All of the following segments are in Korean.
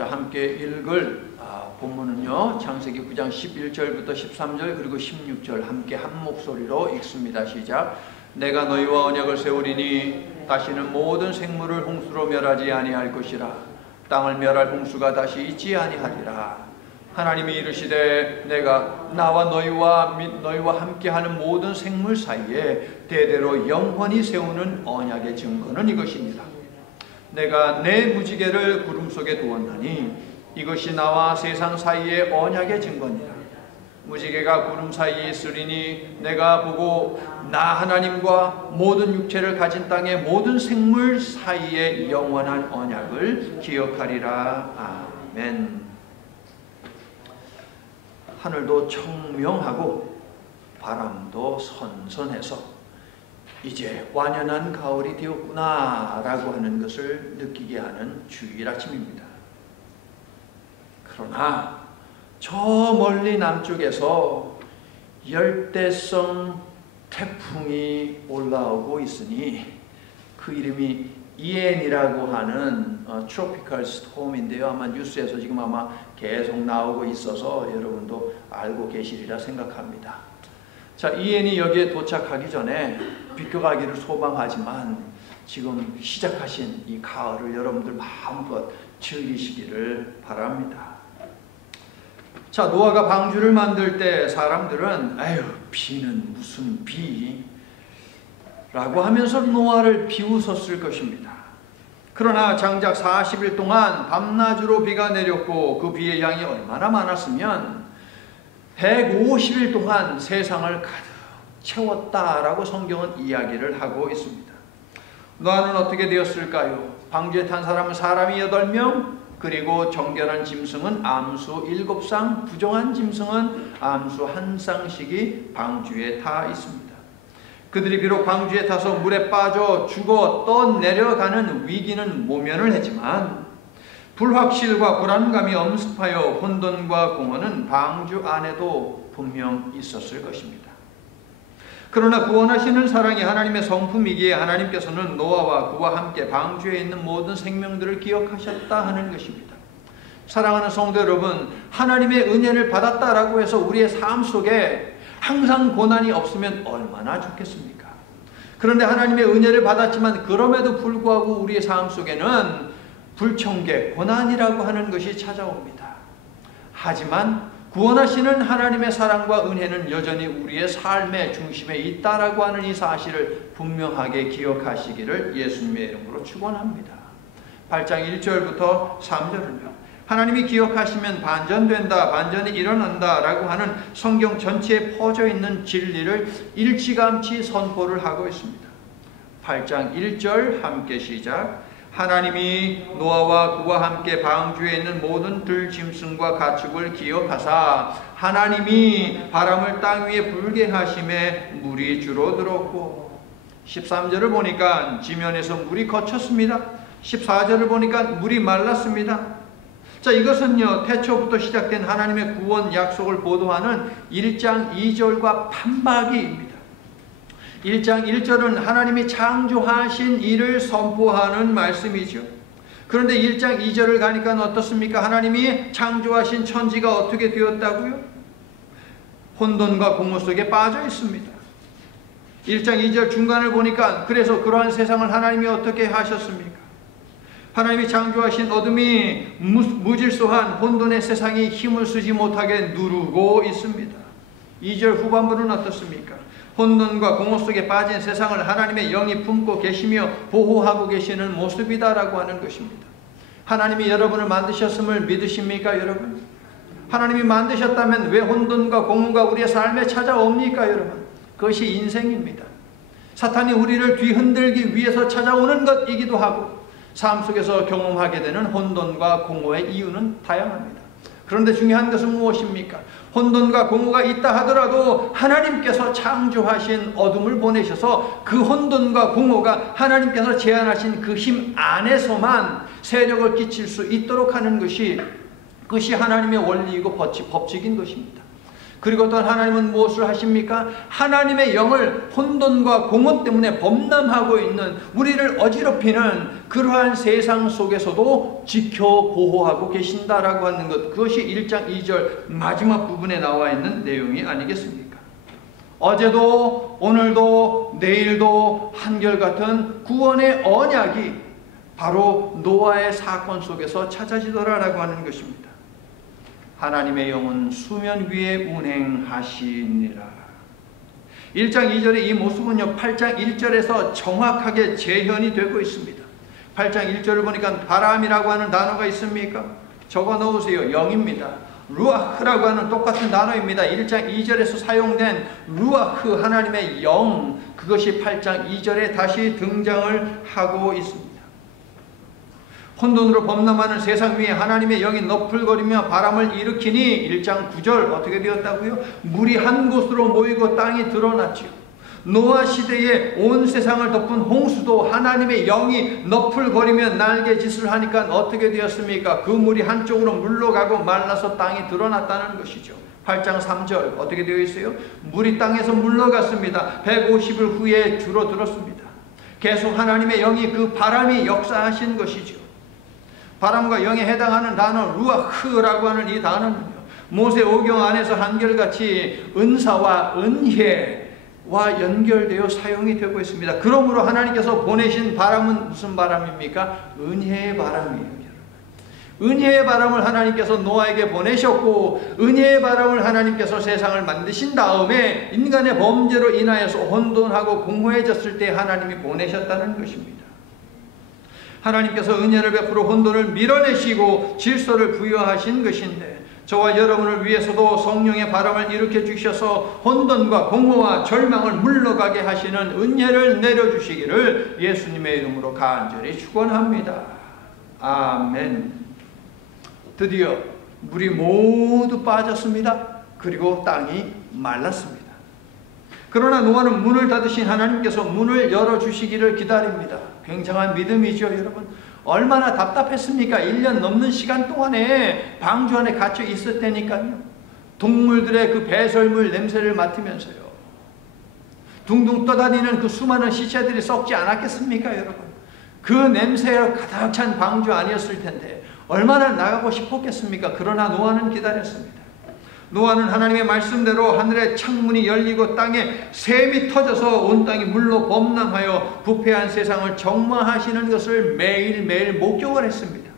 자, 함께 읽을 본문은요, 창세기 9장 11절부터 13절 그리고 16절 함께 한 목소리로 읽습니다. 시작. 내가 너희와 언약을 세우리니 다시는 모든 생물을 홍수로 멸하지 아니할 것이라. 땅을 멸할 홍수가 다시 있지 아니하리라. 하나님이 이르시되 내가 나와 너희와 함께하는 모든 생물 사이에 대대로 영원히 세우는 언약의 증거는 이것입니다. 내가 내 무지개를 구름 속에 두었나니 이것이 나와 세상 사이의 언약의 증거니라. 무지개가 구름 사이에 있으리니 내가 보고 나 하나님과 모든 육체를 가진 땅의 모든 생물 사이의 영원한 언약을 기억하리라. 아멘. 하늘도 청명하고 바람도 선선해서 이제 완연한 가을이 되었구나 라고 하는 것을 느끼게 하는 주일 아침입니다. 그러나 저 멀리 남쪽에서 열대성 태풍이 올라오고 있으니 그 이름이 이엔이라고 하는 트로피컬 스톰인데요. 아마 뉴스에서 지금 아마 계속 나오고 있어서 여러분도 알고 계시리라 생각합니다. 자, 이엔이 여기에 도착하기 전에 비껴가기를 소망하지만 지금 시작하신 이 가을을 여러분들 마음껏 즐기시기를 바랍니다. 자, 노아가 방주를 만들 때 사람들은 아유, 비는 무슨 비? 라고 하면서 노아를 비웃었을 것입니다. 그러나 장작 40일 동안 밤낮으로 비가 내렸고 그 비의 양이 얼마나 많았으면 150일 동안 세상을 가득 채웠다라고 성경은 이야기를 하고 있습니다. 노아는 어떻게 되었을까요? 방주에 탄 사람은 사람이 8명, 그리고 정결한 짐승은 암수 7쌍, 부정한 짐승은 암수 1쌍씩이 방주에 타 있습니다. 그들이 비록 방주에 타서 물에 빠져 죽어 떠내려가는 위기는 모면을 했지만 불확실과 불안감이 엄습하여 혼돈과 공허는 방주 안에도 분명 있었을 것입니다. 그러나 구원하시는 사랑이 하나님의 성품이기에 하나님께서는 노아와 그와 함께 방주에 있는 모든 생명들을 기억하셨다 하는 것입니다. 사랑하는 성도 여러분, 하나님의 은혜를 받았다라고 해서 우리의 삶 속에 항상 고난이 없으면 얼마나 좋겠습니까? 그런데 하나님의 은혜를 받았지만 그럼에도 불구하고 우리의 삶 속에는 불청객, 고난이라고 하는 것이 찾아옵니다. 하지만 구원하시는 하나님의 사랑과 은혜는 여전히 우리의 삶의 중심에 있다라고 하는 이 사실을 분명하게 기억하시기를 예수님의 이름으로 축원합니다. 8장 1절부터 3절은요. 하나님이 기억하시면 반전된다, 반전이 일어난다 라고 하는 성경 전체에 퍼져 있는 진리를 일찌감치 선포를 하고 있습니다. 8장 1절 함께 시작. 하나님이 노아와 그와 함께 방주에 있는 모든 들짐승과 가축을 기억하사 하나님이 바람을 땅 위에 불게 하심에 물이 줄어들었고 13절을 보니까 지면에서 물이 거쳤습니다. 14절을 보니까 물이 말랐습니다. 자, 이것은요 태초부터 시작된 하나님의 구원 약속을 보도하는 1장 2절과 판박이입니다. 1장 1절은 하나님이 창조하신 일을 선포하는 말씀이죠. 그런데 1장 2절을 가니까 어떻습니까? 하나님이 창조하신 천지가 어떻게 되었다고요? 혼돈과 공허 속에 빠져 있습니다. 1장 2절 중간을 보니까 그래서 그러한 세상을 하나님이 어떻게 하셨습니까? 하나님이 창조하신 어둠이 무질서한 혼돈의 세상이 힘을 쓰지 못하게 누르고 있습니다. 2절 후반부는 어떻습니까? 혼돈과 공허 속에 빠진 세상을 하나님의 영이 품고 계시며 보호하고 계시는 모습이다라고 하는 것입니다. 하나님이 여러분을 만드셨음을 믿으십니까, 여러분? 하나님이 만드셨다면 왜 혼돈과 공허가 우리의 삶에 찾아옵니까, 여러분? 그것이 인생입니다. 사탄이 우리를 뒤흔들기 위해서 찾아오는 것이기도 하고 삶 속에서 경험하게 되는 혼돈과 공허의 이유는 다양합니다. 그런데 중요한 것은 무엇입니까? 혼돈과 공허가 있다 하더라도 하나님께서 창조하신 어둠을 보내셔서 그 혼돈과 공허가 하나님께서 제안하신 그 힘 안에서만 세력을 끼칠 수 있도록 하는 것이 그것이 하나님의 원리이고 법칙인 것입니다. 그리고 또한 하나님은 무엇을 하십니까? 하나님의 영을 혼돈과 공허 때문에 범람하고 있는 우리를 어지럽히는 그러한 세상 속에서도 지켜 보호하고 계신다라고 하는 것, 그것이 1장 2절 마지막 부분에 나와 있는 내용이 아니겠습니까? 어제도 오늘도 내일도 한결같은 구원의 언약이 바로 노아의 사건 속에서 찾아지더라라고 하는 것입니다. 하나님의 영은 수면 위에 운행하시니라. 1장 2절의 이 모습은요, 8장 1절에서 정확하게 재현이 되고 있습니다. 8장 1절을 보니까 바람이라고 하는 단어가 있습니까? 적어 놓으세요. 영입니다. 루아흐라고 하는 똑같은 단어입니다. 1장 2절에서 사용된 루아흐, 하나님의 영, 그것이 8장 2절에 다시 등장을 하고 있습니다. 혼돈으로 범람하는 세상 위에 하나님의 영이 너풀거리며 바람을 일으키니 1장 9절 어떻게 되었다고요? 물이 한 곳으로 모이고 땅이 드러났지요. 노아 시대에 온 세상을 덮은 홍수도 하나님의 영이 너풀거리며 날개짓을 하니까 어떻게 되었습니까? 그 물이 한쪽으로 물러가고 말라서 땅이 드러났다는 것이죠. 8장 3절 어떻게 되어 있어요? 물이 땅에서 물러갔습니다. 150일 후에 줄어들었습니다. 계속 하나님의 영이 그 바람이 역사하신 것이죠. 바람과 영에 해당하는 단어 루아흐라고 하는 이 단어는요, 모세 오경 안에서 한결같이 은사와 은혜와 연결되어 사용이 되고 있습니다. 그러므로 하나님께서 보내신 바람은 무슨 바람입니까? 은혜의 바람이에요. 은혜의 바람을 하나님께서 노아에게 보내셨고, 은혜의 바람을 하나님께서 세상을 만드신 다음에 인간의 범죄로 인하여서 혼돈하고 공허해졌을 때 하나님이 보내셨다는 것입니다. 하나님께서 은혜를 베풀어 혼돈을 밀어내시고 질서를 부여하신 것인데, 저와 여러분을 위해서도 성령의 바람을 일으켜 주셔서 혼돈과 공허와 절망을 물러가게 하시는 은혜를 내려주시기를 예수님의 이름으로 간절히 축원합니다. 아멘. 드디어 물이 모두 빠졌습니다. 그리고 땅이 말랐습니다. 그러나 노아는 문을 닫으신 하나님께서 문을 열어주시기를 기다립니다. 굉장한 믿음이죠, 여러분. 얼마나 답답했습니까? 1년 넘는 시간 동안에 방주 안에 갇혀 있었다니까요. 동물들의 그 배설물 냄새를 맡으면서요. 둥둥 떠다니는 그 수많은 시체들이 썩지 않았겠습니까, 여러분? 그 냄새로 가득 찬 방주 아니었을 텐데 얼마나 나가고 싶었겠습니까? 그러나 노아는 기다렸습니다. 노아는 하나님의 말씀대로 하늘의 창문이 열리고 땅에 샘이 터져서 온 땅이 물로 범람하여 부패한 세상을 정화하시는 것을 매일매일 목격을 했습니다.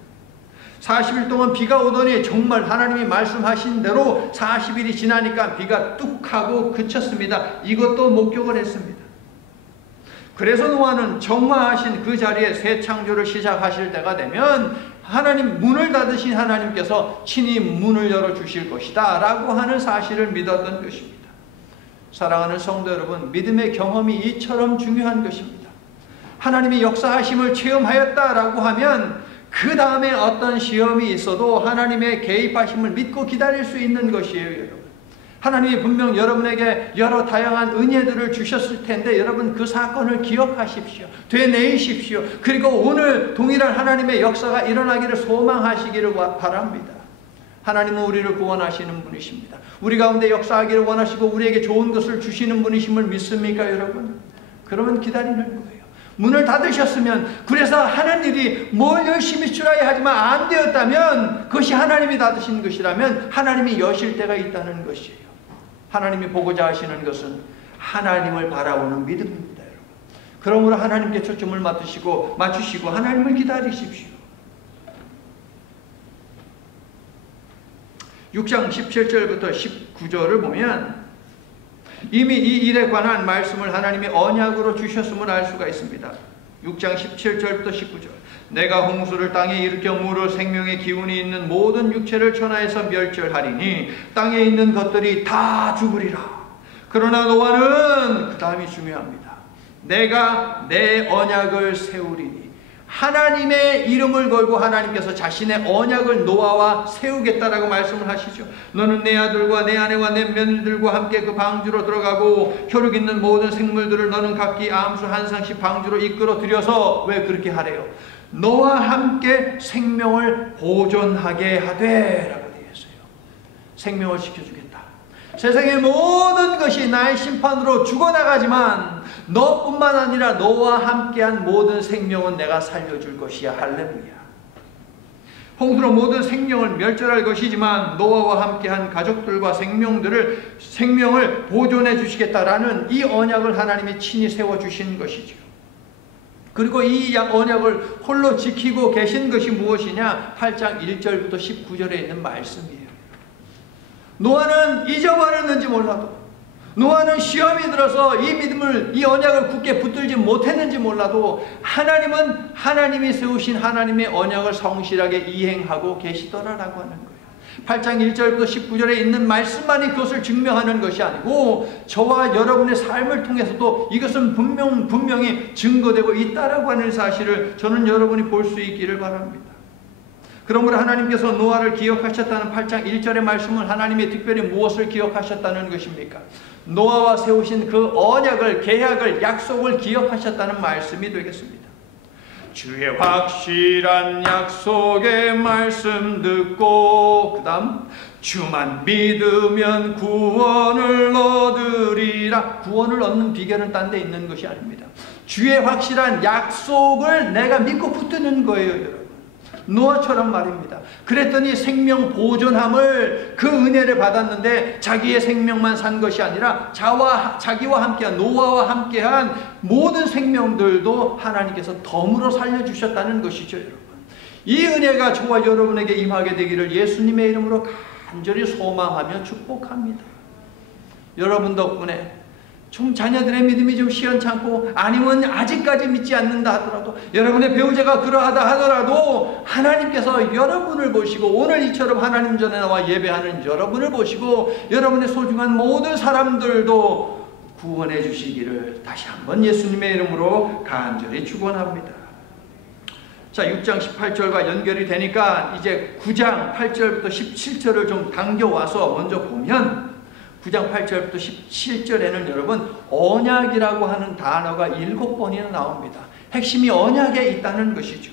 40일 동안 비가 오더니 정말 하나님이 말씀하신 대로 40일이 지나니까 비가 뚝 하고 그쳤습니다. 이것도 목격을 했습니다. 그래서 노아는 정화하신 그 자리에 새 창조를 시작하실 때가 되면 하나님, 문을 닫으신 하나님께서 친히 문을 열어주실 것이다 라고 하는 사실을 믿었던 것입니다. 사랑하는 성도 여러분, 믿음의 경험이 이처럼 중요한 것입니다. 하나님이 역사하심을 체험하였다라고 하면 그 다음에 어떤 시험이 있어도 하나님의 개입하심을 믿고 기다릴 수 있는 것이에요, 여러분. 하나님이 분명 여러분에게 여러 다양한 은혜들을 주셨을 텐데 여러분 그 사건을 기억하십시오. 되뇌이십시오. 그리고 오늘 동일한 하나님의 역사가 일어나기를 소망하시기를 바랍니다. 하나님은 우리를 구원하시는 분이십니다. 우리 가운데 역사하기를 원하시고 우리에게 좋은 것을 주시는 분이심을 믿습니까, 여러분? 그러면 기다리는 거예요. 문을 닫으셨으면, 그래서 하는 일이 뭘 열심히 추라야 하지만 안 되었다면 그것이 하나님이 닫으신 것이라면 하나님이 여실 때가 있다는 것이에요. 하나님이 보고자 하시는 것은 하나님을 바라보는 믿음입니다, 여러분. 그러므로 하나님께 초점을 맞추시고 하나님을 기다리십시오. 6장 17절부터 19절을 보면 이미 이 일에 관한 말씀을 하나님이 언약으로 주셨음을 알 수가 있습니다. 6장 17절부터 19절. 내가 홍수를 땅에 일으켜 물어 생명의 기운이 있는 모든 육체를 천하에서 멸절하리니 땅에 있는 것들이 다 죽으리라. 그러나 노아는, 그 다음이 중요합니다. 내가 내 언약을 세우리니. 하나님의 이름을 걸고 하나님께서 자신의 언약을 노아와 세우겠다라고 말씀을 하시죠. 너는 내 아들과 내 아내와 내 며느리들과 함께 그 방주로 들어가고 혈육 있는 모든 생물들을 너는 각기 암수 한 쌍씩 방주로 이끌어 들여서, 왜 그렇게 하래요? 너와 함께 생명을 보존하게 하되 라고 되어 있어요. 생명을 지켜주겠다. 세상의 모든 것이 나의 심판으로 죽어나가지만 너뿐만 아니라 너와 함께한 모든 생명은 내가 살려줄 것이야. 할렐루야. 홍수로 모든 생명을 멸절할 것이지만 노아와 함께한 가족들과 생명을 보존해 주시겠다라는 이 언약을 하나님이 친히 세워주신 것이죠. 그리고 이 언약을 홀로 지키고 계신 것이 무엇이냐? 8장 1절부터 19절에 있는 말씀이에요. 노아는 잊어버렸는지 몰라도, 노아는 시험이 들어서 이 믿음을, 이 언약을 굳게 붙들지 못했는지 몰라도 하나님은 하나님이 세우신 하나님의 언약을 성실하게 이행하고 계시더라라고 하는 거예요. 8장 1절부터 19절에 있는 말씀만이 그것을 증명하는 것이 아니고 저와 여러분의 삶을 통해서도 이것은 분명히 증거되고 있다라고 하는 사실을 저는 여러분이 볼 수 있기를 바랍니다. 그러므로 하나님께서 노아를 기억하셨다는 8장 1절의 말씀은 하나님이 특별히 무엇을 기억하셨다는 것입니까? 노아와 세우신 그 언약을, 계약을, 약속을 기억하셨다는 말씀이 되겠습니다. 주의 확실한 약속의 말씀 듣고, 그 다음 주만 믿으면 구원을 얻으리라. 구원을 얻는 비결은 딴 데 있는 것이 아닙니다. 주의 확실한 약속을 내가 믿고 붙드는 거예요, 여러분. 노아처럼 말입니다. 그랬더니 생명 보존함을, 그 은혜를 받았는데 자기의 생명만 산 것이 아니라 자기와 함께한, 노아와 함께한 모든 생명들도 하나님께서 덤으로 살려주셨다는 것이죠, 여러분. 이 은혜가 저와 여러분에게 임하게 되기를 예수님의 이름으로 간절히 소망하며 축복합니다. 여러분 덕분에 좀 자녀들의 믿음이 좀 시원찮고, 아니면 아직까지 믿지 않는다 하더라도, 여러분의 배우자가 그러하다 하더라도 하나님께서 여러분을 보시고, 오늘 이처럼 하나님 전에 나와 예배하는 여러분을 보시고 여러분의 소중한 모든 사람들도 구원해 주시기를 다시 한번 예수님의 이름으로 간절히 축원합니다. 자, 6장 18절과 연결이 되니까 이제 9장 8절부터 17절을 좀 당겨와서 먼저 보면, 9장 8절부터 17절에는 여러분 언약이라고 하는 단어가 7번이나 나옵니다. 핵심이 언약에 있다는 것이죠.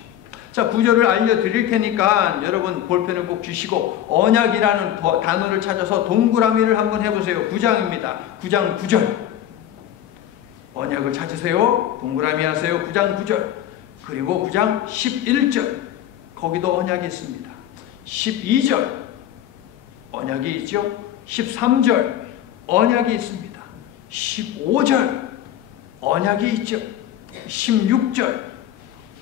자, 구절을 알려드릴 테니까 여러분 볼펜을 꼭 주시고 언약이라는 단어를 찾아서 동그라미를 한번 해보세요. 9장입니다. 9장 9절. 언약을 찾으세요. 동그라미 하세요. 9장 9절. 그리고 9장 11절. 거기도 언약이 있습니다. 12절. 언약이 있죠. 13절 언약이 있습니다. 15절 언약이 있죠. 16절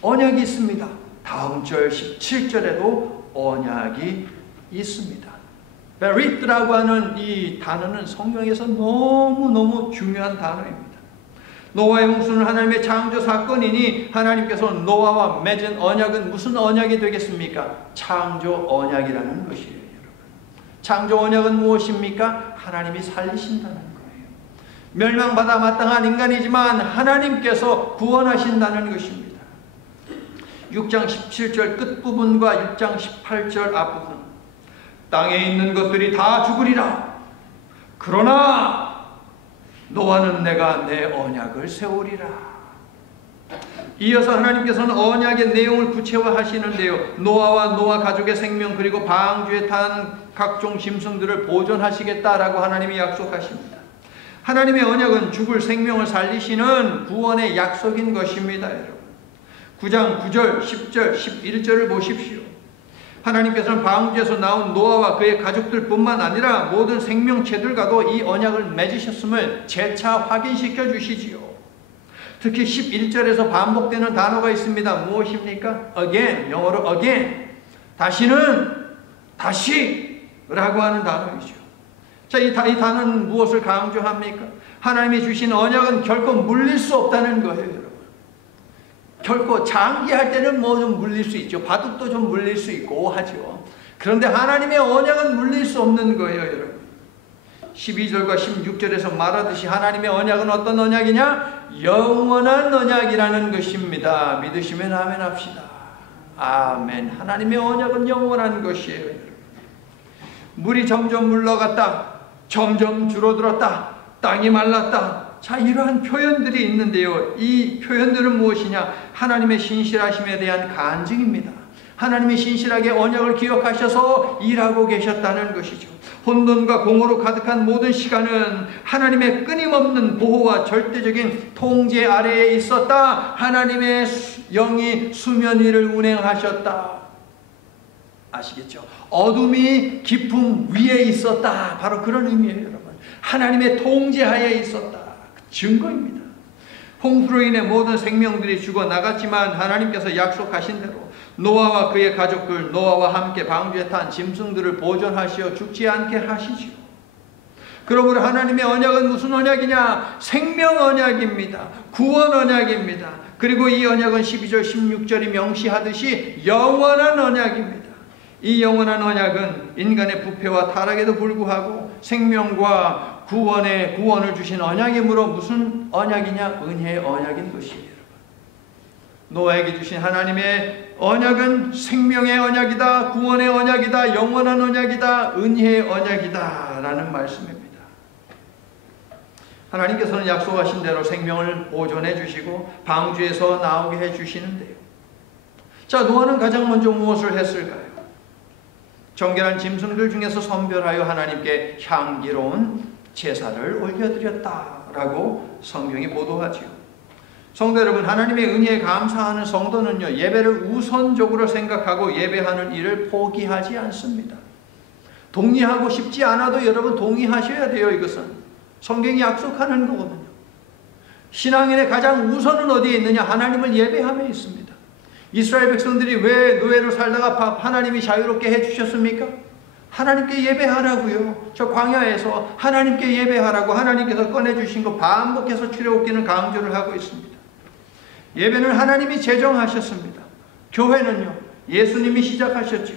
언약이 있습니다. 다음 절 17절에도 언약이 있습니다. 베리트라고 하는 이 단어는 성경에서 너무너무 중요한 단어입니다. 노아의 홍수는 하나님의 창조 사건이니 하나님께서 노아와 맺은 언약은 무슨 언약이 되겠습니까? 창조 언약이라는 것이에요. 창조 언약은 무엇입니까? 하나님이 살리신다는 거예요. 멸망받아 마땅한 인간이지만 하나님께서 구원하신다는 것입니다. 6장 17절 끝부분과 6장 18절 앞부분. 땅에 있는 것들이 다 죽으리라. 그러나 노아는 내가 내 언약을 세우리라. 이어서 하나님께서는 언약의 내용을 구체화하시는데요. 노아와 노아 가족의 생명, 그리고 방주에 타는 각종 짐승들을 보존하시겠다라고 하나님이 약속하십니다. 하나님의 언약은 죽을 생명을 살리시는 구원의 약속인 것입니다, 여러분. 9장 9절, 10절, 11절을 보십시오. 하나님께서는 방주에서 나온 노아와 그의 가족들 뿐만 아니라 모든 생명체들과도 이 언약을 맺으셨음을 재차 확인시켜 주시지요. 특히 11절에서 반복되는 단어가 있습니다. 무엇입니까? again, 영어로 again. 다시는, 다시라고 하는 단어이죠. 자, 이 단어는 무엇을 강조합니까? 하나님이 주신 언약은 결코 물릴 수 없다는 거예요, 여러분. 결코 장기할 때는 뭐 좀 물릴 수 있죠. 바둑도 좀 물릴 수 있고 하죠. 그런데 하나님의 언약은 물릴 수 없는 거예요, 여러분. 12절과 16절에서 말하듯이 하나님의 언약은 어떤 언약이냐? 영원한 언약이라는 것입니다. 믿으시면 아멘 합시다. 아멘. 하나님의 언약은 영원한 것이에요, 여러분. 물이 점점 물러갔다. 점점 줄어들었다. 땅이 말랐다. 자, 이러한 표현들이 있는데요. 이 표현들은 무엇이냐? 하나님의 신실하심에 대한 간증입니다. 하나님이 신실하게 언약을 기억하셔서 일하고 계셨다는 것이죠. 혼돈과 공허로 가득한 모든 시간은 하나님의 끊임없는 보호와 절대적인 통제 아래에 있었다. 하나님의 영이 수면 위를 운행하셨다. 아시겠죠? 어둠이 깊음 위에 있었다. 바로 그런 의미예요, 여러분. 하나님의 통제하에 있었다. 그 증거입니다. 홍수로 인해 모든 생명들이 죽어나갔지만 하나님께서 약속하신 대로 노아와 그의 가족들, 노아와 함께 방주에 탄 짐승들을 보존하시어 죽지 않게 하시지요. 그러므로 하나님의 언약은 무슨 언약이냐? 생명 언약입니다. 구원 언약입니다. 그리고 이 언약은 12절 16절이 명시하듯이 영원한 언약입니다. 이 영원한 언약은 인간의 부패와 타락에도 불구하고 생명과 구원을 주신 언약이므로 무슨 언약이냐? 은혜의 언약인 것이에요. 노아에게 주신 하나님의 언약은 생명의 언약이다, 구원의 언약이다, 영원한 언약이다, 은혜의 언약이다 라는 말씀입니다. 하나님께서는 약속하신 대로 생명을 보존해 주시고 방주에서 나오게 해 주시는데요. 자, 노아는 가장 먼저 무엇을 했을까요? 정결한 짐승들 중에서 선별하여 하나님께 향기로운 제사를 올려드렸다라고 성경이 보도하지요. 성도 여러분, 하나님의 은혜에 감사하는 성도는요, 예배를 우선적으로 생각하고 예배하는 일을 포기하지 않습니다. 동의하고 싶지 않아도 여러분 동의하셔야 돼요. 이것은 성경이 약속하는 거거든요. 신앙인의 가장 우선은 어디에 있느냐? 하나님을 예배함에 있습니다. 이스라엘 백성들이 왜 노예로 살다가 하나님이 자유롭게 해주셨습니까? 하나님께 예배하라고요. 저 광야에서 하나님께 예배하라고 하나님께서 꺼내주신 거 반복해서 출애굽기는 강조를 하고 있습니다. 예배는 하나님이 제정하셨습니다. 교회는요, 예수님이 시작하셨죠.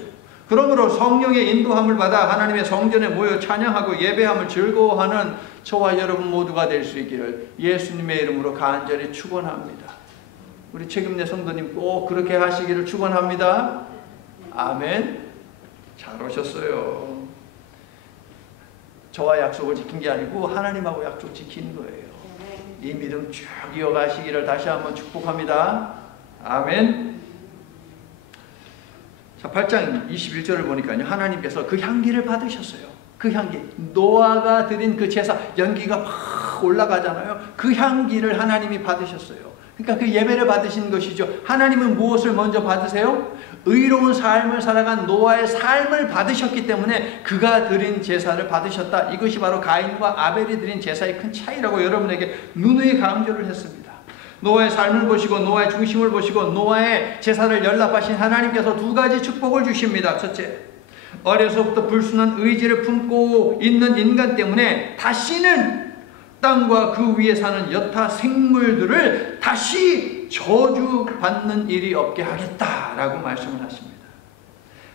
그러므로 성령의 인도함을 받아 하나님의 성전에 모여 찬양하고 예배함을 즐거워하는 저와 여러분 모두가 될 수 있기를 예수님의 이름으로 간절히 축원합니다. 우리 책임내 성도님 꼭 그렇게 하시기를 축원합니다. 아멘. 잘 오셨어요. 저와 약속을 지킨 게 아니고 하나님하고 약속 지킨 거예요. 이 믿음 쭉 이어가시기를 다시 한번 축복합니다. 아멘. 자, 8장 21절을 보니까요, 하나님께서 그 향기를 받으셨어요. 그 향기, 노아가 드린 그 제사, 연기가 막 올라가잖아요. 그 향기를 하나님이 받으셨어요. 그러니까 그 예배를 받으신 것이죠. 하나님은 무엇을 먼저 받으세요? 의로운 삶을 살아간 노아의 삶을 받으셨기 때문에 그가 드린 제사를 받으셨다. 이것이 바로 가인과 아벨이 드린 제사의 큰 차이라고 여러분에게 누누이 강조를 했습니다. 노아의 삶을 보시고 노아의 중심을 보시고 노아의 제사를 연락하신 하나님께서 두 가지 축복을 주십니다. 첫째, 어려서부터 불순한 의지를 품고 있는 인간 때문에 다시는 땅과 그 위에 사는 여타 생물들을 다시 저주받는 일이 없게 하겠다라고 말씀을 하십니다.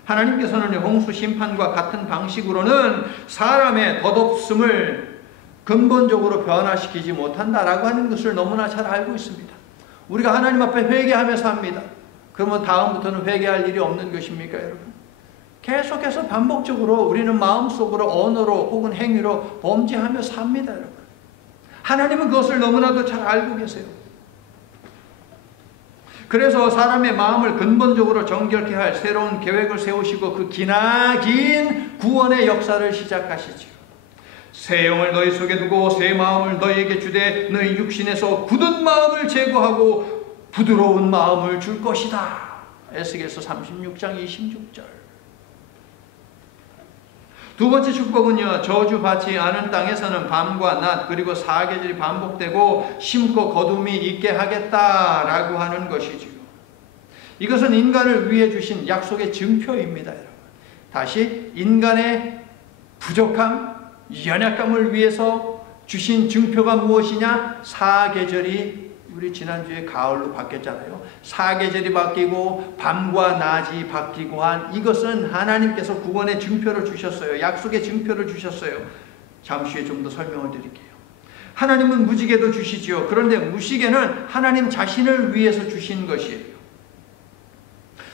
하나님께서는 홍수 심판과 같은 방식으로는 사람의 덧없음을 근본적으로 변화시키지 못한다라고 하는 것을 너무나 잘 알고 있습니다. 우리가 하나님 앞에 회개하면서 합니다. 그러면 다음부터는 회개할 일이 없는 것입니까, 여러분? 계속해서 반복적으로 우리는 마음속으로 언어로 혹은 행위로 범죄하며 삽니다, 여러분. 하나님은 그것을 너무나도 잘 알고 계세요. 그래서 사람의 마음을 근본적으로 정결케 할 새로운 계획을 세우시고 그 기나긴 구원의 역사를 시작하시지요. 새 영을 너희 속에 두고 새 마음을 너희에게 주되 너희 육신에서 굳은 마음을 제거하고 부드러운 마음을 줄 것이다. 에스겔서 36장 26절. 두 번째 축복은요, 저주받지 않은 땅에서는 밤과 낮 그리고 사계절이 반복되고 심고 거둠이 있게 하겠다라고 하는 것이지요. 이것은 인간을 위해 주신 약속의 증표입니다, 여러분. 다시 인간의 부족함, 연약감을 위해서 주신 증표가 무엇이냐? 사계절이 우리 지난주에 가을로 바뀌었잖아요. 사계절이 바뀌고 밤과 낮이 바뀌고 한 이것은 하나님께서 구원의 증표를 주셨어요. 약속의 증표를 주셨어요. 잠시 후에 좀 더 설명을 드릴게요. 하나님은 무지개도 주시지요. 그런데 무지개는 하나님 자신을 위해서 주신 것이에요.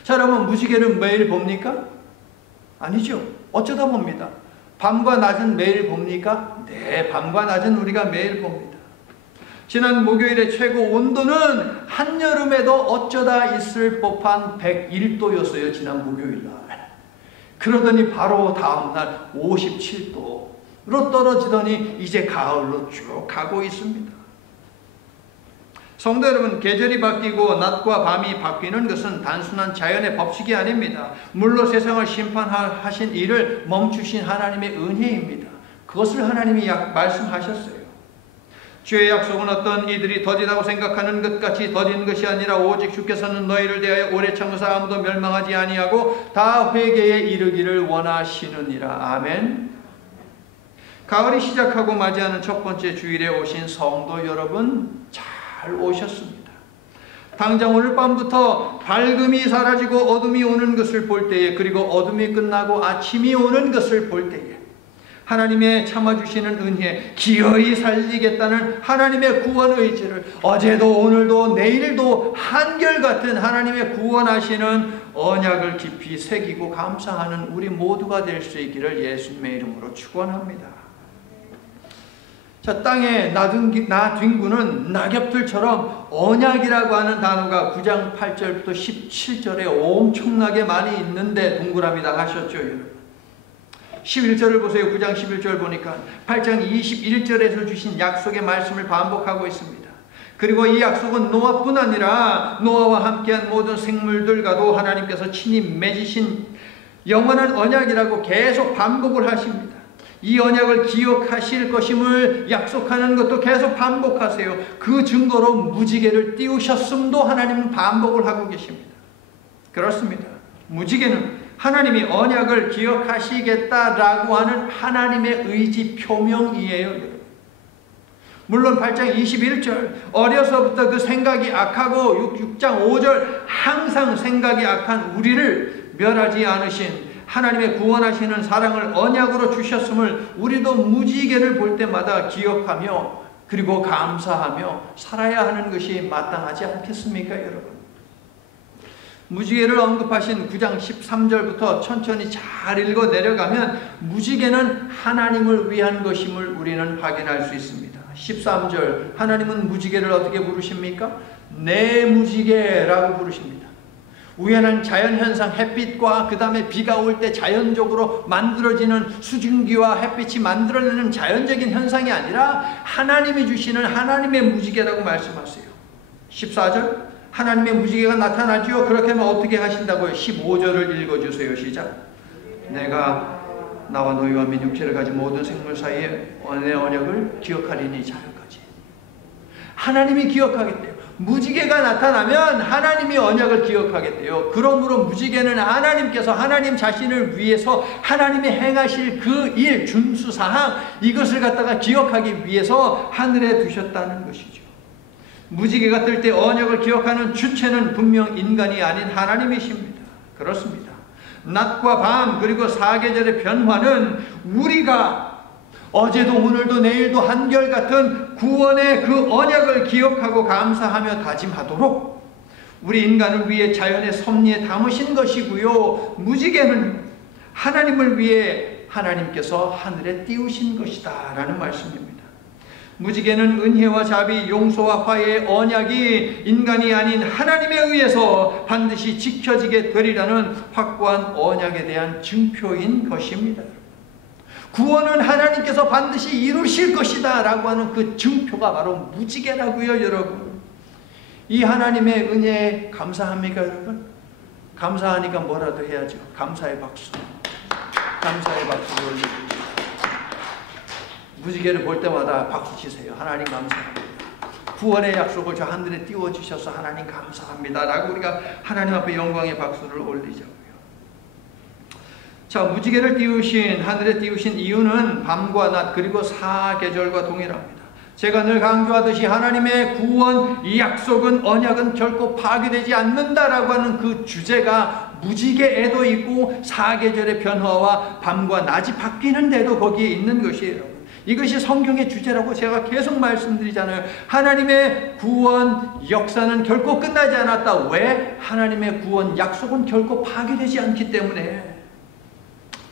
자, 여러분, 무지개를 매일 봅니까? 아니죠. 어쩌다 봅니다. 밤과 낮은 매일 봅니까? 네, 밤과 낮은 우리가 매일 봅니다. 지난 목요일의 최고 온도는 한여름에도 어쩌다 있을 법한 101도였어요. 지난 목요일날. 그러더니 바로 다음날 57도로 떨어지더니 이제 가을로 쭉 가고 있습니다. 성도 여러분, 계절이 바뀌고 낮과 밤이 바뀌는 것은 단순한 자연의 법칙이 아닙니다. 물로 세상을 심판하신 이를 멈추신 하나님의 은혜입니다. 그것을 하나님이 말씀하셨어요. 주의 약속은 어떤 이들이 더디다고 생각하는 것 같이 더딘 것이 아니라 오직 주께서는 너희를 대하여 오래 참으사 아무도 멸망하지 아니하고 다 회개에 이르기를 원하시느니라. 아멘. 가을이 시작하고 맞이하는 첫 번째 주일에 오신 성도 여러분, 잘 오셨습니다. 당장 오늘 밤부터 밝음이 사라지고 어둠이 오는 것을 볼 때에, 그리고 어둠이 끝나고 아침이 오는 것을 볼 때에 하나님의 참아주시는 은혜, 기어이 살리겠다는 하나님의 구원 의지를 어제도 오늘도 내일도 한결같은 하나님의 구원하시는 언약을 깊이 새기고 감사하는 우리 모두가 될 수 있기를 예수님의 이름으로 축원합니다. 자, 땅에 나뒹구는 낙엽들처럼 언약이라고 하는 단어가 9장 8절부터 17절에 엄청나게 많이 있는데 동그라미다 하셨죠, 여러분. 11절을 보세요. 9장 11절 보니까 8장 21절에서 주신 약속의 말씀을 반복하고 있습니다. 그리고 이 약속은 노아뿐 아니라 노아와 함께한 모든 생물들과도 하나님께서 친히 맺으신 영원한 언약이라고 계속 반복을 하십니다. 이 언약을 기억하실 것임을 약속하는 것도 계속 반복하세요. 그 증거로 무지개를 띄우셨음도 하나님은 반복을 하고 계십니다. 그렇습니다. 무지개는 하나님이 언약을 기억하시겠다라고 하는 하나님의 의지 표명이에요. 물론 8장 21절 어려서부터 그 생각이 악하고 6장 5절 항상 생각이 악한 우리를 멸하지 않으신 하나님의 구원하시는 사랑을 언약으로 주셨음을 우리도 무지개를 볼 때마다 기억하며 그리고 감사하며 살아야 하는 것이 마땅하지 않겠습니까, 여러분? 무지개를 언급하신 9장 13절부터 천천히 잘 읽어 내려가면 무지개는 하나님을 위한 것임을 우리는 확인할 수 있습니다. 13절 하나님은 무지개를 어떻게 부르십니까? 내 무지개라고 부르십니다. 우연한 자연현상, 햇빛과 그 다음에 비가 올 때 자연적으로 만들어지는 수증기와 햇빛이 만들어내는 자연적인 현상이 아니라 하나님이 주시는 하나님의 무지개라고 말씀하세요. 14절 하나님의 무지개가 나타나지요. 그렇게 하면 어떻게 하신다고요? 15절을 읽어주세요. 시작. 내가 나와 너희와 및 육체를 가진 모든 생물 사이에 내 언약을 기억하리니 자유까지. 하나님이 기억하겠대요. 무지개가 나타나면 하나님이 언약을 하겠대요. 그러므로 무지개는 하나님께서 하나님 자신을 위해서 하나님이 행하실 그 일, 준수사항, 이것을 갖다가 기억하기 위해서 하늘에 두셨다는 것이죠. 무지개가 뜰 때 언약을 기억하는 주체는 분명 인간이 아닌 하나님이십니다. 그렇습니다. 낮과 밤 그리고 사계절의 변화는 우리가 어제도 오늘도 내일도 한결같은 구원의 그 언약을 기억하고 감사하며 다짐하도록 우리 인간을 위해 자연의 섭리에 담으신 것이고요. 무지개는 하나님을 위해 하나님께서 하늘에 띄우신 것이다 라는 말씀입니다. 무지개는 은혜와 자비, 용서와 화해의 언약이 인간이 아닌 하나님에 의해서 반드시 지켜지게 되리라는 확고한 언약에 대한 증표인 것입니다. 구원은 하나님께서 반드시 이루실 것이다 라고 하는 그 증표가 바로 무지개라고요, 여러분. 이 하나님의 은혜에 감사합니까, 여러분? 감사하니까 뭐라도 해야죠. 감사의 박수. 감사의 박수를 올려주세요. 무지개를 볼 때마다 박수 치세요. 하나님 감사합니다. 구원의 약속을 저 하늘에 띄워주셔서 하나님 감사합니다 라고 우리가 하나님 앞에 영광의 박수를 올리자고요. 자, 무지개를 띄우신, 하늘에 띄우신 이유는 밤과 낮 그리고 사계절과 동일합니다. 제가 늘 강조하듯이 하나님의 구원, 이 약속은, 언약은 결코 파괴되지 않는다라고 하는 그 주제가 무지개에도 있고 사계절의 변화와 밤과 낮이 바뀌는 데도 거기에 있는 것이에요. 이것이 성경의 주제라고 제가 계속 말씀드리잖아요. 하나님의 구원 역사는 결코 끝나지 않았다. 왜? 하나님의 구원 약속은 결코 파괴되지 않기 때문에.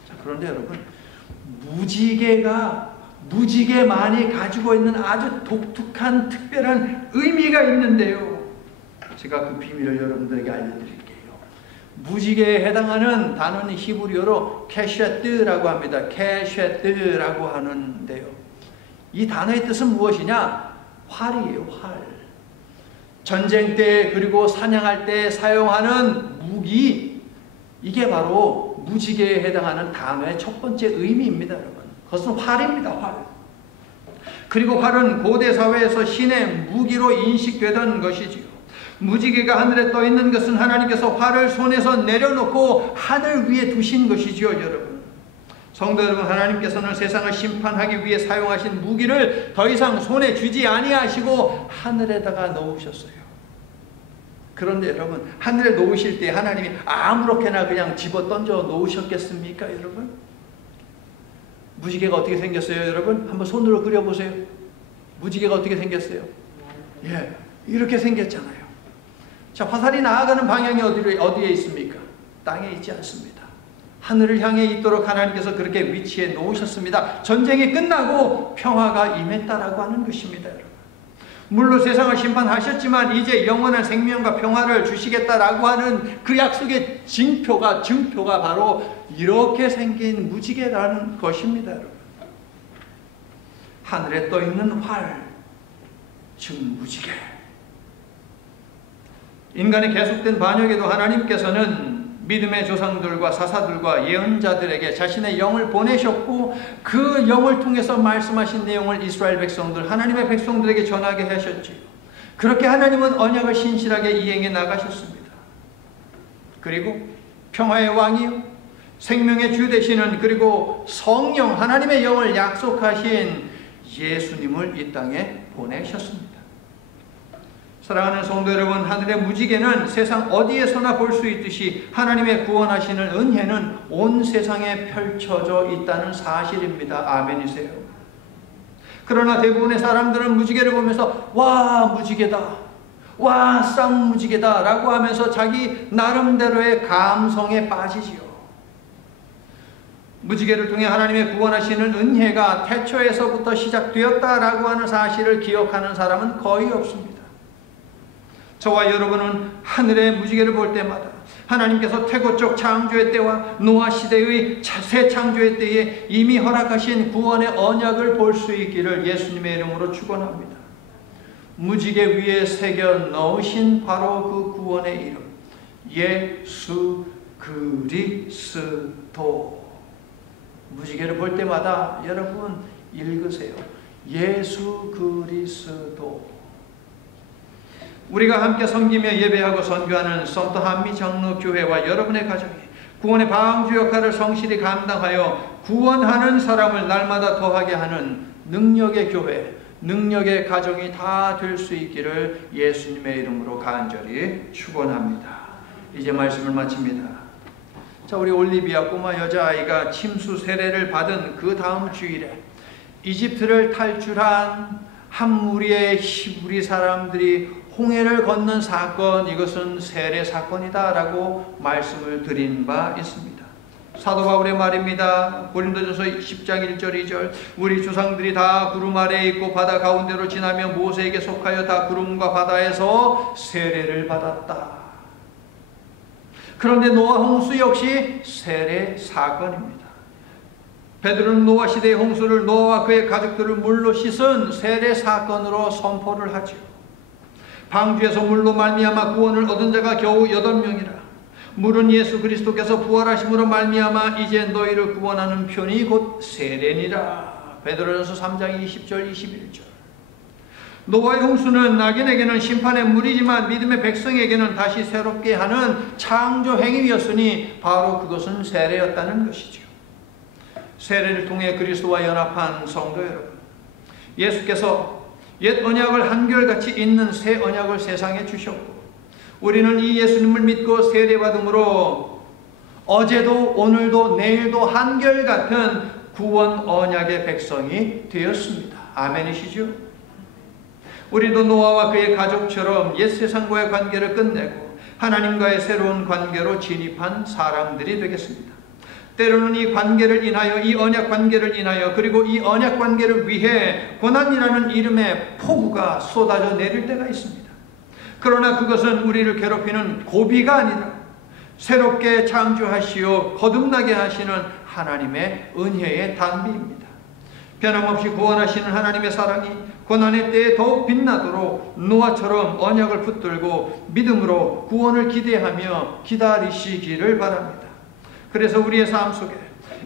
자, 그런데 여러분, 무지개가 무지개만이 가지고 있는 아주 독특한 특별한 의미가 있는데요. 제가 그 비밀을 여러분들에게 알려드릴게요. 무지개에 해당하는 단어는 히브리어로 케쉐트라고 합니다. 케쉐트라고 하는데요. 이 단어의 뜻은 무엇이냐? 활이에요. 활. 전쟁 때 그리고 사냥할 때 사용하는 무기, 이게 바로 무지개에 해당하는 단어의 첫 번째 의미입니다. 여러분, 그것은 활입니다. 활. 그리고 활은 고대 사회에서 신의 무기로 인식되던 것이지요. 무지개가 하늘에 떠 있는 것은 하나님께서 활을 손에서 내려놓고 하늘 위에 두신 것이지요. 여러분, 성도 여러분, 하나님께서는 세상을 심판하기 위해 사용하신 무기를 더 이상 손에 쥐지 아니하시고 하늘에다가 놓으셨어요. 그런데 여러분, 하늘에 놓으실 때 하나님이 아무렇게나 그냥 집어 던져 놓으셨겠습니까? 여러분, 무지개가 어떻게 생겼어요? 여러분, 한번 손으로 그려보세요. 무지개가 어떻게 생겼어요? 예, 이렇게 생겼잖아요. 자, 화살이 나아가는 방향이 어디에 있습니까? 땅에 있지 않습니다. 하늘을 향해 있도록 하나님께서 그렇게 위치해 놓으셨습니다. 전쟁이 끝나고 평화가 임했다라고 하는 것입니다. 여러분, 물론 세상을 심판하셨지만 이제 영원한 생명과 평화를 주시겠다라고 하는 그 약속의 증표가 바로 이렇게 생긴 무지개라는 것입니다. 여러분, 하늘에 떠 있는 활, 즉 무지개. 인간의 계속된 반역에도 하나님께서는 믿음의 조상들과 사사들과 예언자들에게 자신의 영을 보내셨고, 그 영을 통해서 말씀하신 내용을 이스라엘 백성들, 하나님의 백성들에게 전하게 하셨지요. 그렇게 하나님은 언약을 신실하게 이행해 나가셨습니다. 그리고 평화의 왕이요, 생명의 주 되시는, 그리고 성령, 하나님의 영을 약속하신 예수님을 이 땅에 보내셨습니다. 사랑하는 성도 여러분, 하늘의 무지개는 세상 어디에서나 볼 수 있듯이 하나님의 구원하시는 은혜는 온 세상에 펼쳐져 있다는 사실입니다. 아멘이세요. 그러나 대부분의 사람들은 무지개를 보면서 와, 무지개다, 와, 쌍무지개다 라고 하면서 자기 나름대로의 감성에 빠지지요. 무지개를 통해 하나님의 구원하시는 은혜가 태초에서부터 시작되었다라고 하는 사실을 기억하는 사람은 거의 없습니다. 저와 여러분은 하늘의 무지개를 볼 때마다 하나님께서 태고적 창조의 때와 노아 시대의 새 창조의 때에 이미 허락하신 구원의 언약을 볼 수 있기를 예수님의 이름으로 축원합니다. 무지개 위에 새겨 넣으신 바로 그 구원의 이름, 예수 그리스도. 무지개를 볼 때마다 여러분 읽으세요. 예수 그리스도. 우리가 함께 섬기며 예배하고 선교하는 썬터 한미 장로교회와 여러분의 가정이 구원의 방주 역할을 성실히 감당하여 구원하는 사람을 날마다 더하게 하는 능력의 교회, 능력의 가정이 다 될 수 있기를 예수님의 이름으로 간절히 축원합니다. 이제 말씀을 마칩니다. 자, 우리 올리비아 꼬마 여자아이가 침수 세례를 받은 그 다음 주일에 이집트를 탈출한 한 무리의 히브리 사람들이 홍해를 건넌 사건, 이것은 세례 사건이다 라고 말씀을 드린 바 있습니다. 사도 바울의 말입니다. 고린도전서 10장 1절 2절 우리 조상들이 다 구름 아래에 있고 바다 가운데로 지나며 모세에게 속하여 다 구름과 바다에서 세례를 받았다. 그런데 노아 홍수 역시 세례 사건입니다. 베드로는 노아 시대의 홍수를 노아와 그의 가족들을 물로 씻은 세례 사건으로 선포를 하죠. 방주에서 물로 말미암아 구원을 얻은 자가 겨우 8명이라. 물은 예수 그리스도께서 부활하심으로 말미암아 이제 너희를 구원하는 편이 곧 세례니라. 베드로전서 3장 20절 21절. 노아의 홍수는 낙인에게는 심판의 물이지만 믿음의 백성에게는 다시 새롭게 하는 창조 행위였으니 바로 그것은 세례였다는 것이죠. 세례를 통해 그리스도와 연합한 성도 여러분, 예수께서 옛 언약을 한결같이 있는 새 언약을 세상에 주셨고, 우리는 이 예수님을 믿고 세례받음으로 어제도 오늘도 내일도 한결같은 구원 언약의 백성이 되었습니다. 아멘이시죠? 우리도 노아와 그의 가족처럼 옛 세상과의 관계를 끝내고 하나님과의 새로운 관계로 진입한 사람들이 되겠습니다. 때로는 이 관계를 인하여, 이 언약 관계를 인하여, 그리고 이 언약 관계를 위해 고난이라는 이름의 폭우가 쏟아져 내릴 때가 있습니다. 그러나 그것은 우리를 괴롭히는 고비가 아니라 새롭게 창조하시어 거듭나게 하시는 하나님의 은혜의 단비입니다. 변함없이 구원하시는 하나님의 사랑이 고난의 때에 더욱 빛나도록 노아처럼 언약을 붙들고 믿음으로 구원을 기대하며 기다리시기를 바랍니다. 그래서 우리의 삶 속에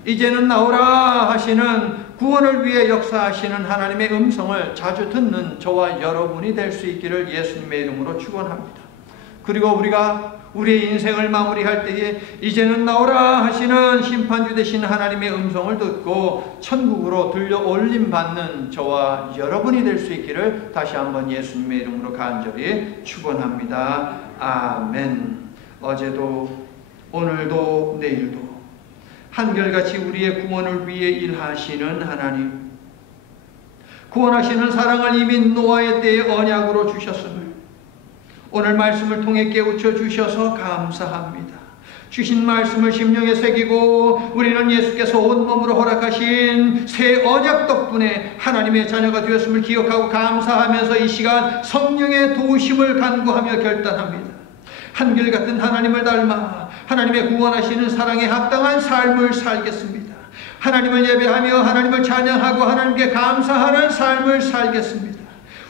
이제는 나오라 하시는 구원을 위해 역사하시는 하나님의 음성을 자주 듣는 저와 여러분이 될 수 있기를 예수님의 이름으로 축원합니다. 그리고 우리가 우리의 인생을 마무리할 때에 이제는 나오라 하시는 심판주 되신 하나님의 음성을 듣고 천국으로 들려 올림 받는 저와 여러분이 될 수 있기를 다시 한번 예수님의 이름으로 간절히 축원합니다. 아멘. 어제도 오늘도 내일도 한결같이 우리의 구원을 위해 일하시는 하나님, 구원하시는 사랑을 이미 노아의 때에 언약으로 주셨음을 오늘 말씀을 통해 깨우쳐 주셔서 감사합니다. 주신 말씀을 심령에 새기고 우리는 예수께서 온몸으로 허락하신 새 언약 덕분에 하나님의 자녀가 되었음을 기억하고 감사하면서 이 시간 성령의 도우심을 간구하며 결단합니다. 한결같은 하나님을 닮아 하나님의 구원하시는 사랑에 합당한 삶을 살겠습니다. 하나님을 예배하며 하나님을 찬양하고 하나님께 감사하는 삶을 살겠습니다.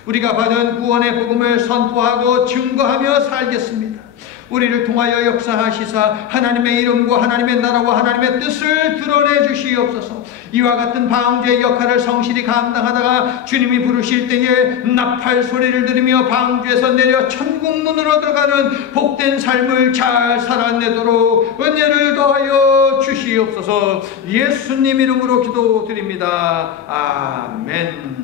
우리가 받은 구원의 복음을 선포하고 증거하며 살겠습니다. 우리를 통하여 역사하시사 하나님의 이름과 하나님의 나라와 하나님의 뜻을 드러내 주시옵소서. 이와 같은 방주의 역할을 성실히 감당하다가 주님이 부르실 때에 나팔 소리를 들으며 방주에서 내려 천국 문으로 들어가는 복된 삶을 잘 살아내도록 은혜를 더하여 주시옵소서. 예수님 이름으로 기도드립니다. 아멘.